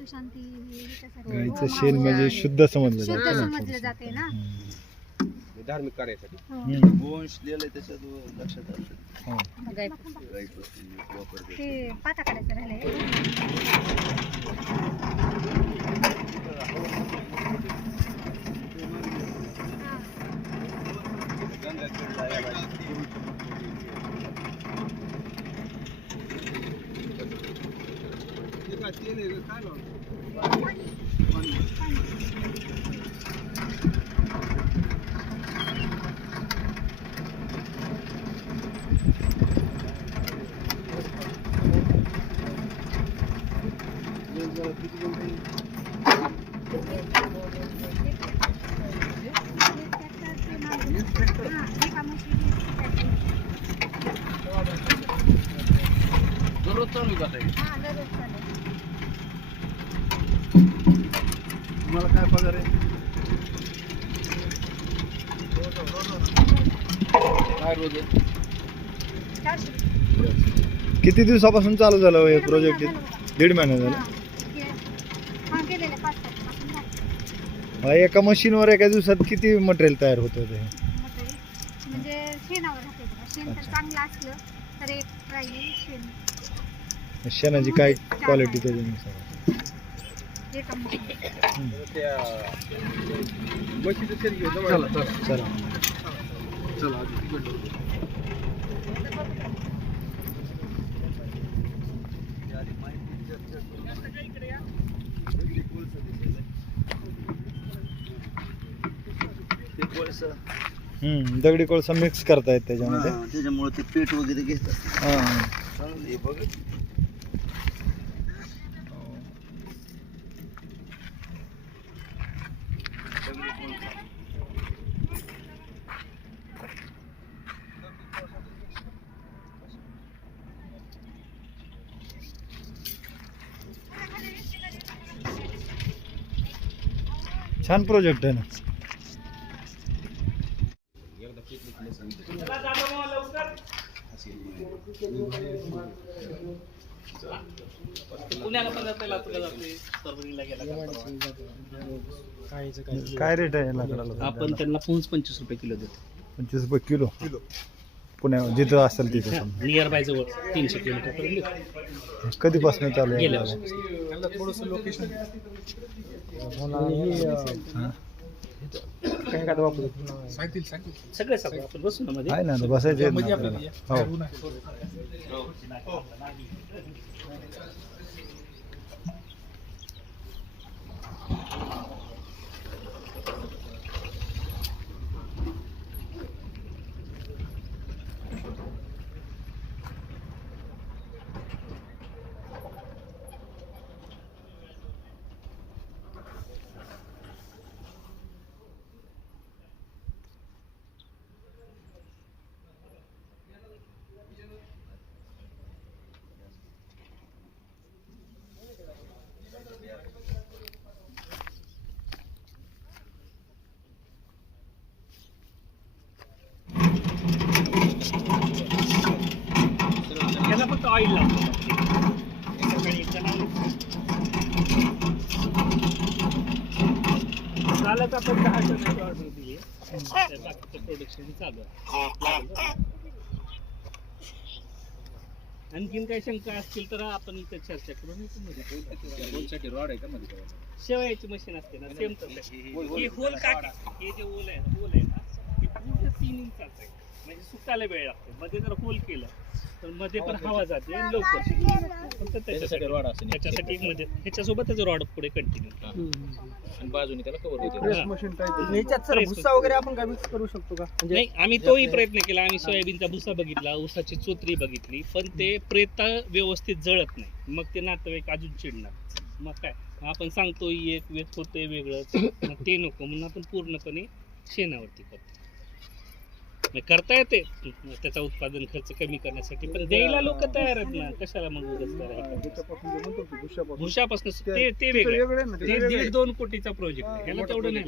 मातृशांती हे गाईचं शेण म्हणजे शुद्ध समजलं शुद्ध जातं ना समजलं थोडंसं. जाते ना हम्म. धार्मिक कार्यासाठी हो. हम्म. वंश लिहिलंय त्याच्यात लक्षात आलं हो. ते पाता काढायचं राहिले दररोज चालू का ताई? तुम्हाला काय पगार आहे? काय रोज आहे? किती दिवसापासून चालू झालं हो हे प्रोजेक्ट दीड महिना झाला. हा, एका मशीनवर एका दिवसात किती मटेरियल तयार होतं ते? शेणावर राहते बघा. शेण तर अच्छा. चांगलं असलं तर एक शेण शेणाची काय क्वालिटी त्याच्यानुसार एका मशीन. त्या म्हशीचं जवळ चला चला चला चला आधी तिकडं जाऊ. ते कोळसं, हम्म दगडी कोळसा मिक्स करतायत त्याच्यामध्ये. हा, त्याच्यामुळे ते पेट वगैरे घेतात. हा. चांगलं आहे बघ. छान प्रोजेक्ट आहे ना. पुण्याला पण जाते लातूरला जाते परभणीला गेला काय रेट आहे लाकडाला आपण त्यांना पोहोच पंचवीस रुपये किलो देतो. पंचवीस रुपये किलो? पुण्यावर जिथं असेल तिथं समजा. नियर बाय जवळ तीनशे किलोमीटर पर्यंत कधीपासून चालू आहे? गेल्या हा? सगळे सगळं आपण बसू ना मध्ये आहे ना बसायचे आहेत ना आपल्याला. हो त्याला फक्त ऑइल लावतो सकाळी एकदा लावलं. झालं तर आपण दहा टनाची ऑर्डर दिली आहे. बाकीचं प्रोडक्शन चालू आहे आणखीन काही शंका असतील तर आपण इथं चर्चा करून रॉड आहे का मध्ये काय? शेवायची मशीन असते ना सेम तसं हे होल का हे जे होल आहे ना होल आहे ना पूर्ण तीन इंचाचं आहे म्हणजे सुकायला वेळ लागतो. मध्ये जर होल केलं तर मध्ये पण हवा जाते आणि लवकर. फक्त त्याच्यासाठी. रॉड असेल त्याच्यासाठी मध्ये. ह्याच्यासोबतच रॉड पुढे कंटिन्यू आणि बाजूने त्याला कव्हर होते. प्रेस मशीन टाईप ह्याच्यात सर भुस्सा वगैरे आपण काय मिक्स करू शकतो का? म्हणजे नाही आम्ही तोही प्रयत्न केला. आम्ही सोयाबीनचा भुसा बघितला ऊसाची चोत्री बघितली पण ते प्रेता व्यवस्थित जळत नाही. मग ते नातेवाईक अजून चिडणार. मग काय? मग आपण सांगतो एक वेत होते वेगळंच. मग ते नको. म्हणून आपण पूर्णपणे शेणावरती करतो करता येते. त्याचा उत्पादन खर्च कमी करण्यासाठी पण द्यायला लोक तयार आहेत ना. कशाला मग भुशापासून ते ते वेगळं. दीड दोन कोटीचा प्रोजेक्ट आहे. ह्याला तेवढं नाही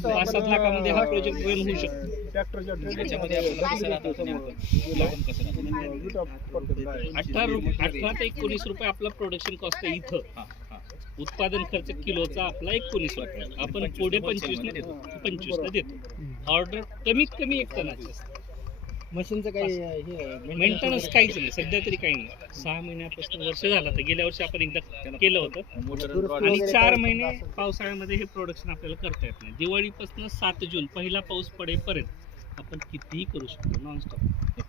पाच सात लाखामध्ये हा project run होऊ शकतो. अठरा रुपये अठरा ते एकोणीस रुपये आपला प्रोडक्शन कॉस्ट आहे इथं. उत्पादन खर्च किलोचा आपला एकोणीस रुपये आपण पुढे पंचवीसला देतो. पंचवीसला देतो. ऑर्डर कमीत कमी एक टनाची असते मशीनचं काही मेंटेनन्स काहीच नाही. सध्या तरी काही नाही. सहा महिन्यापासून वर्ष झालं तर गेल्या वर्षी आपण एकदा केलं होतं. आणि चार महिने पावसाळ्यामध्ये हे प्रोडक्शन आपल्याला करता येत नाही. दिवाळीपासून सात जून पहिला पाऊस पडेपर्यंत आपण कितीही करू शकतो. नॉनस्टॉप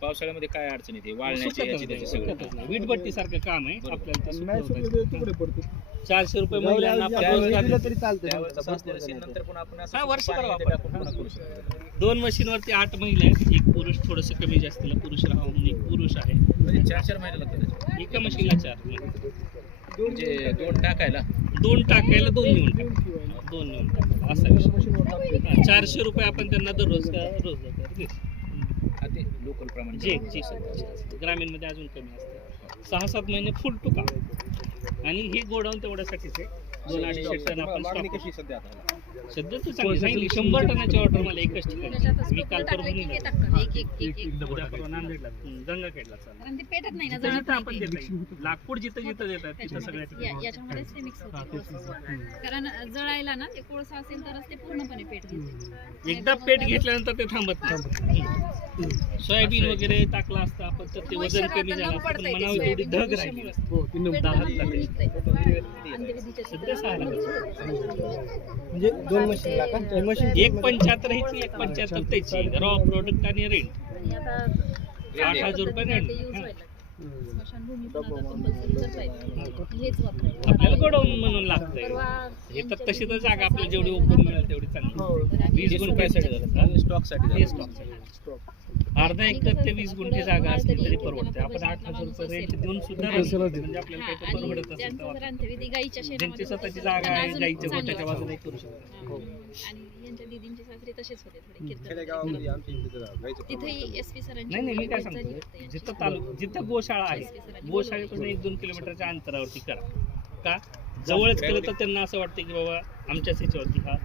पावसाळ्यामध्ये काय अडचण येते? वाळण्याची याची त्याची सगळं. वीटभट्टी सारखं काम आहे. आपल्याला ते नाही सुकवता सुकले येतं. तर तुकडे पडते. चारशे रुपये महिन्याला आपण त्यावेळेस रोजगार दिलं देतो. तरी चालतं त्यावेळेस बसलेलं असेल, नंतर पण आपण असं हा, वर्षभर पाणी वापरतो. टाकून पुन्हा करू शकतो. दोन मशीनवरती आठ महिला आहेत. एक पुरुष थोडस कमी जास्तीला पुरुष राहावं म्हणून एक पुरुष आहे. म्हणजे चार चार महिने लागतात एका मशीनला चार. म्हणजे दोन टाकायला? दोन टाकायला दोन नेऊन टाकायला दोन नेऊन टाकायला असा विषय. हा, चारशे रुपये आपण त्यांना दररोज रोजगार देतो. हा लोकल प्रमाणे जे जे ग्रामीणमध्ये अजून कमी असते. सहा सात महिने फुल टू काम आणि हे गोडाऊन तेवढ्यासाठीच आहे. दोन अडीचशे टन आपण कशी सध्या सध्या तू चांगली सांगितली शंभर टनाची ऑर्डर मला एकच ठिकाणी त्याच्यातच मी काल परवा की निघालो. टाकतं एक एक एक एक उद्या परवा नांदेडला गंगाखेडला चालू. कारण ते पेटत नाही ना जिथं आपण नाही. देत आहे. लाकूड जिथं जिथं देतात तिथं सगळ्यात त्याच्यामध्येच- या- याच्यामध्येच ते मिक्स होते. कारण जळायला ना ते कोळसा असेल तरच ते पूर्णपणे पेट घेते. एकदा पेट घेतल्यानंतर ते थांबत नाही. सोयाबीन वगैरे टाकला असता आपण तर ते वजन कमी झालं मनावर तेवढी धग राहिली. हो दहा म्हणजे दोन मशीन का? मशीन एक पंच्याहत्तर ह्याची एक पंच्याहत्तर त्याची. रॉ प्रोडक्ट आणि रेंट आणि आता आठ हजार रुपये रेंट. आपल्याला गोडाऊन म्हणून लागतंय. हे तर तशी तर जागा आपल्याला जेवढी ओपन मिळेल तेवढी चांगली. वीस गुण स्टॉकसाठी स्टॉक अर्धा एकर ते वीस गुंठे जागा असली तरी परवडते. आपण आठ हजार रुपये रेंट देऊन सुद्धा म्हणजे आपल्याला काही आणि परवडत असेल ज्यांचं स्वतःची होत जागा आहे गाईच्या चांगलं बाजूला करू शकतो हा. आणि यांच्या दिदींचे सासरे तसेच होते थोडे कीर्तन खेडेगावामध्ये आमच्या इथे जरा गाईचं तिथेही एस पी सरांची नाही नाही मी काय जरी सांगतो होते यांची. जिथं तालुक जिथं गोशाळा आहे गोशाळेपासून एक दोन किलोमीटरच्या अंतरावरती करा. का? जवळच केलं तर त्यांना असं वाटतं की बाबा आमच्याच ह्याच्यावरती हा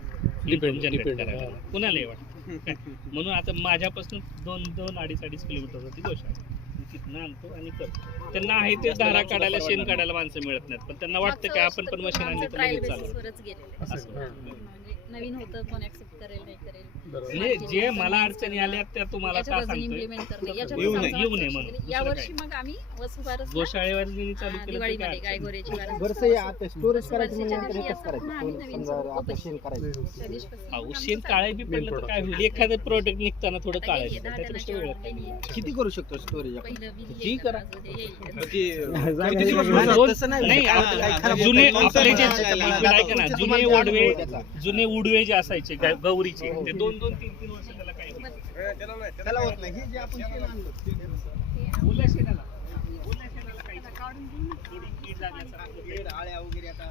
डिपेंड जनरेट करायला लागला. कुणालाही वाटतं? म्हणून आता माझ्यापासून दोन दोन अडीच अडीच किलोमीटरवरती गोशाळा आहे. मी तिथनं आणतो आणि करतो. त्यांना आहे ते धारा काढायला शेण काढायला माणसं मिळत नाहीत. पण त्यांना वाटतं की आपण पण मशीन आणली तर लगेच चालू. असं. म्हणजे नवीन होतं कोण ऍक्सेप्ट करेल नाही करेल म्हणजे जे मला अडचणी आल्या त्या तुम्हाला का याच्यात अजून सांगतोय इम्प्लिमेंट करणे याच्यात येऊ नये, आमचा येऊ नये लक्ष म्हणून. गेले. या दुसरं वर्षी मग आम्ही वसुबारस चालू केलं तर दिवाळीमध्ये गाय अडचण. गोऱ्याची बरं हे आता स्टोरेज करायचं हा, करायचं समजा. शेण करायचं काळे बी पडलं तर काय होईल एखादं प्रोडक्ट निघताना थोडं त्याच्यापेक्षा वेळ येईल. किती करू शकतो स्टोरेज आपण हे करा. नाही. जुने? आपले जे ऐका ना जुने वडवे. जुने उडवे जे असायचे गौरीचे ते दोन दोन तीन तीन वर्ष त्याला नाही. त्याला होत नाही हे जे आपण ओल्या शेणाला ओल्या शेणाला काही नाही. थोडी कीड लागल्यासारखं. आळ्या वगैरे आता.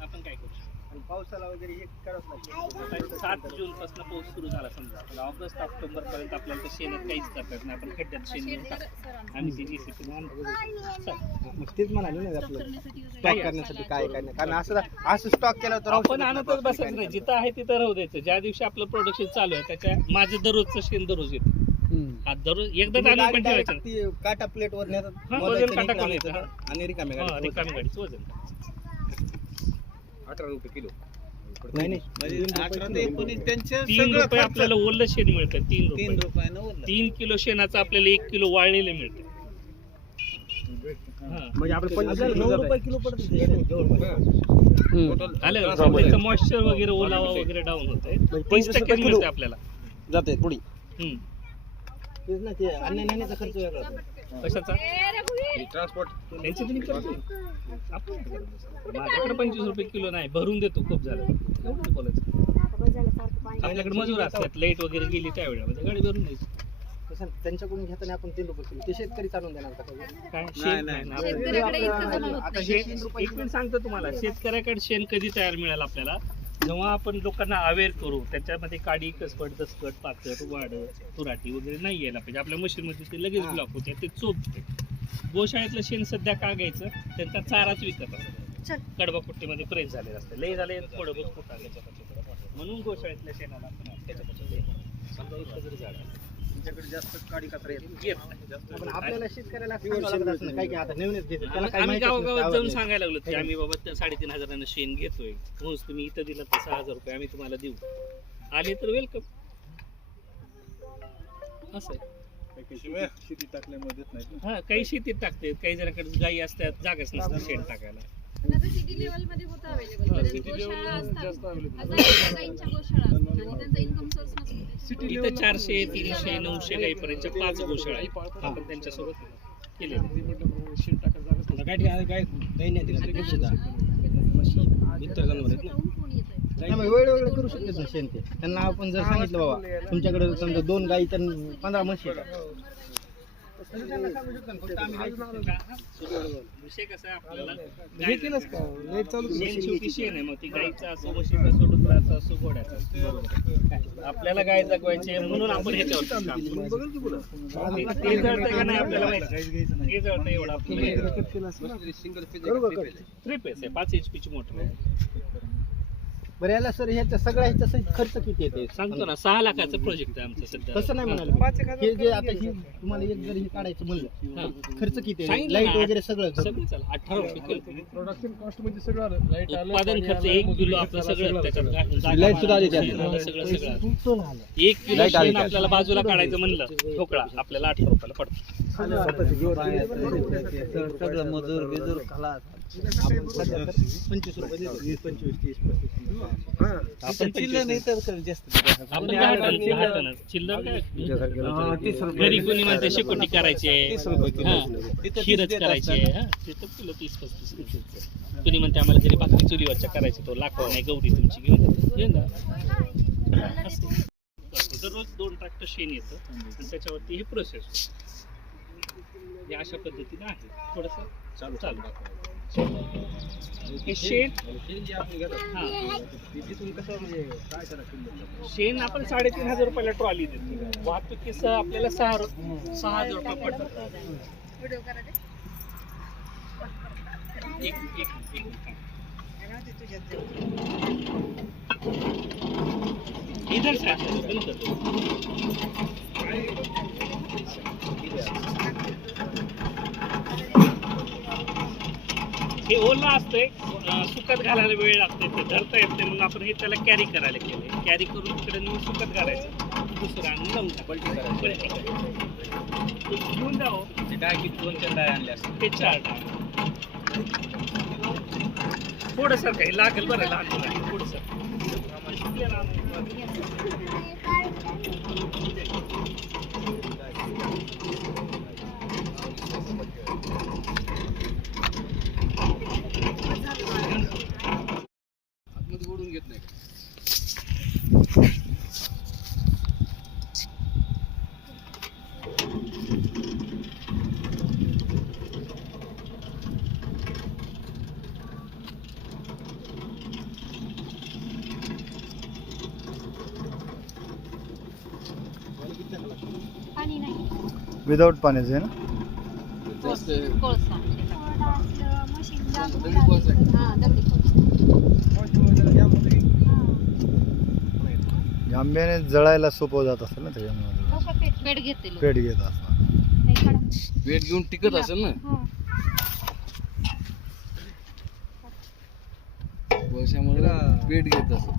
आपण काय करू आणि पावसाला वगैरे हे करावंच लागतं. आता सात जून पासून पाऊस सुरू झाला समजा. आपला ऑगस्ट ऑक्टोबर पर्यंत आपल्याला तर शेणात काहीच करता येत नाही. आपण खड्ड्यात शेण टाकतो. आम्ही ते JCP ने आणतो. चल. मग तेच म्हणाले ना आपलं. स्टॉक करण्यासाठी काय काय नाही. कारण असं असं स्टॉक केलं तर आपण आणतच बसायचं नाही. जिथं आहे तिथं राहू द्यायचं. ज्या दिवशी आपलं प्रोडक्शन चालू आहे त्याच्या माझं दररोजचं शेण दररोज येतं. हा दररोज एकदाच आणून पण ठेवायचं काटा प्लेट वर नेतात. हा, मोजायचं आणि काटा इकडे करून आणायचं येतं. आणि रिकाम्या हा, रिकामी गाडीचं वजन. अठरा रुपये किलो. नाही नाही. म्हणजे तीन अठरा रुपये ते किलो. एकोणीस त्यांचे तीन सगळं रुपये खर्च. आपल्याला ओलं शेण मिळतं तीन रुपये. तीन रुपयानं ओरलं. तीन किलो शेणाचं आपल्याला एक किलो वाळलेलं मिळतं. हा. म्हणजे आपलं पंचवीस नऊ रुपये किलो पडतं ते. Total आलं का? त्रास त्याचं मॉइश्चर वगैरे ओलावा वगैरे डाऊन होतंय. तीस पंचवीस टक्के रुपये किलो. मिळते आपल्याला. जाते पुढे हम्म. तेच ना ते अन्य नेण्याचा खर्च वेगळा होतो. कशाचा? ट्रान्सपोर्ट त्यांची तुम्ही करतो. आपण काय करायचं? माझ्याकडे पंचवीस रुपये किलो नाही भरून देतो खूप झालं. एवढं बोलायचं. आपल्याकडे मजूर असतात लाइट वगैरे गेली त्यावेळेमध्ये गाडी भरून द्यायची. त्यांच्याकडून घेताना आपण तीन रुपये किलो. ते शेतकरी चालून देणार का. हे सांगतो तुम्हाला. शेतकऱ्याकडे शेण कधी तयार मिळेल आपल्याला? जेव्हा आपण लोकांना अवेअर करू त्याच्यामध्ये काडी कसपट दसकट पातळ वाढ तुराटी वगैरे नाही यायला पाहिजे. आपल्या मशीनमध्ये ते लगेच. ब्लॉक होते ते चोपते. गोशाळेतलं शेण सध्या का घ्यायचं त्यांचा चाराच विकत असतो. चल. कडबाकुट्टीमध्ये प्रेस झालेलं असतं. लय झाले थोडं बहुत फुटा म्हणून गोशाळेतल्या शेणाला आपण त्याच्यापासून समजा झाड. तुमच्याकडे जास्त काडी कचरा येत. येत नाही. पण आपल्याला शेतकऱ्याला सांगावं लागत असं काय की आता नवीनच घेते त्याला काय आम्ही माहिती असतं, गावागावात काय जाऊन नाही. सांगायला लागलो की आम्ही बाबा त्या साडेतीन हजारानं शेण घेतोय. हो तुम्ही इथं दिला तर सहा हजार रुपये आम्ही तुम्हाला देऊ. आले तर वेलकम असं आहे. शेती टाकल्यामुळे देत हा काही शेतीत टाकते काही जणांकडे गायी असतात जागाच नसते शेण टाकायला. सिटी लेवलमध्ये होतं अवेलेबल इथं चारशे तीनशे नऊशे गाईपर्यंत पाच गोशाळा आपण त्यांच्यासोबत केले काय काही नाही. काही वेगवेगळं करू त्यांना आपण जर सांगितलं बाबा तुमच्याकडे समजा दोन गाई तर पंधरा म्हशी विषय कसा आहे आपल्याला हे शेवटी शेण आहे मग ती असो म्हशीचं असो डुकराचं असो घोड्याचं असो. काय? आपल्याला गाय जगवायची म्हणून आपण ह्याच्यावर. ते- ते जळतंय का नाही आपल्याला माहिती ते जळतंय एवढं आपल्याला सिंगल पेज थ्री पेस आहे पाच एच पीची मोटर आहे बरं याला सर ह्याच्या सगळ्या ह्याचा सहित खर्च किती येते? सांगतो ना सहा लाखाचं प्रोजेक्ट आहे आमचं सध्या. तसं नाही म्हणाले. हे जे आता ही तुम्हाला एक जर हे काढायचं म्हणलं हा. खर्च किती आहे सांगितलं लाइट ना, वगैरे सगळं सगळं चालेल अठरा रुपये प्रोडक्शन कॉस्टमध्ये सगळं लाइट उत्पादन खर्च एक किलो आपलं सगळं त्याच्यात गा- लाइट सुद्धा आली त्यात. सगळं सगळं. आलं. एक किलो लाइट आली शेण त्यात. आपल्याला बाजूला काढायचं म्हणलं ठोकळा आपल्याला अठरा रुपयाला पडतो. सगळं मजूर बिजूर तर पंचवीस रुपये तीस पस्तीस चिल्लर नाही तर जास्त. घरी कोणी म्हणते शेकोटी करायची आहे. हा. खीरच करायची आहे. हा. ते तर किलो तीस पस्तीस रुपये. कोणी म्हणते आम्हाला घरी भाकरी चुलीवरच्या करायची तो लाखवा नाही गौरी तुमची घेऊन. घेऊन जा. दररोज दोन ट्रॅक्टर शेण येतं. आणि त्याच्यावरती ही प्रोसेस हे अशा पद्धतीने आहे. थोडस चालू चालू. हे शेण हा. म्हणजे शेण आपण साडेतीन हजार रुपयाला ट्रॉली देतो. वाहतुकीसह आपल्याला सहा सहा हजार रुपये पडतात. व्हिडिओ करा ते. एक एक एक मिनिट. इधर से आता है, बंद कर दो. हे ओलं असतंय सुकत घालायला वेळ लागते ते धरता येत नाही म्हणून आपण हे त्याला कॅरी करायला केलंय. कॅरी करून तिकडे नेऊन सुकत घालायचं. दुसरं आणून लावून पलटी करायची. घेऊन जाओ ते डाळ किती दोन चार डाळ आणल्या असतात ते चार टाक थोडं सर काही लागेल बरं लहान मुलांना थोडं आतमध्ये ओढून घेत नाही पाणी नाही विदाऊट पाण्याचं आहे ना जास्त कोळसा थोडं असलं मशीन लागून दगडी कोळसा आहे. हा दगडी कोळसा. म्हणजे आंब्याने जळायला सोपं जात असेल ना त्याच्यामुळे. पेट पेट घेते पेट असतात. वेट घेऊन टिकत असेल ना? हो. पेट घेत असेल.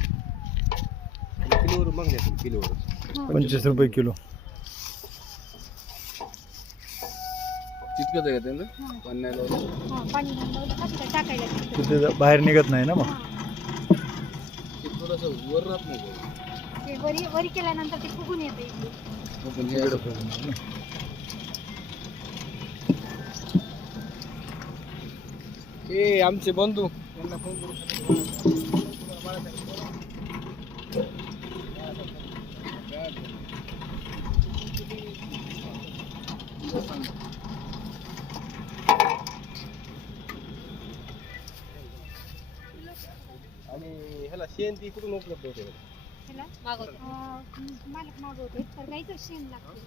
किलोवर मागणी असेल किलोवर. हो. पंचवीस रुपये किलो. तितकंच आहे का त्यांना पाणी नाही लावलं हा, पाणी घालून कसं टाकायला तिथं. तिथे बाहेर निघत नाही ना मग? हा. ते थोडंसं वर राहत नाही का? ते वरी वरी केल्यानंतर ते फुगून येते. मग पण हे असं. हे आमचे बंधू. त्यांना फोन करू आणि शेण ती कुठून उपलब्ध होते? त्याला मागवतो. मालक मागवतो. तर गाईचं शेण लागते.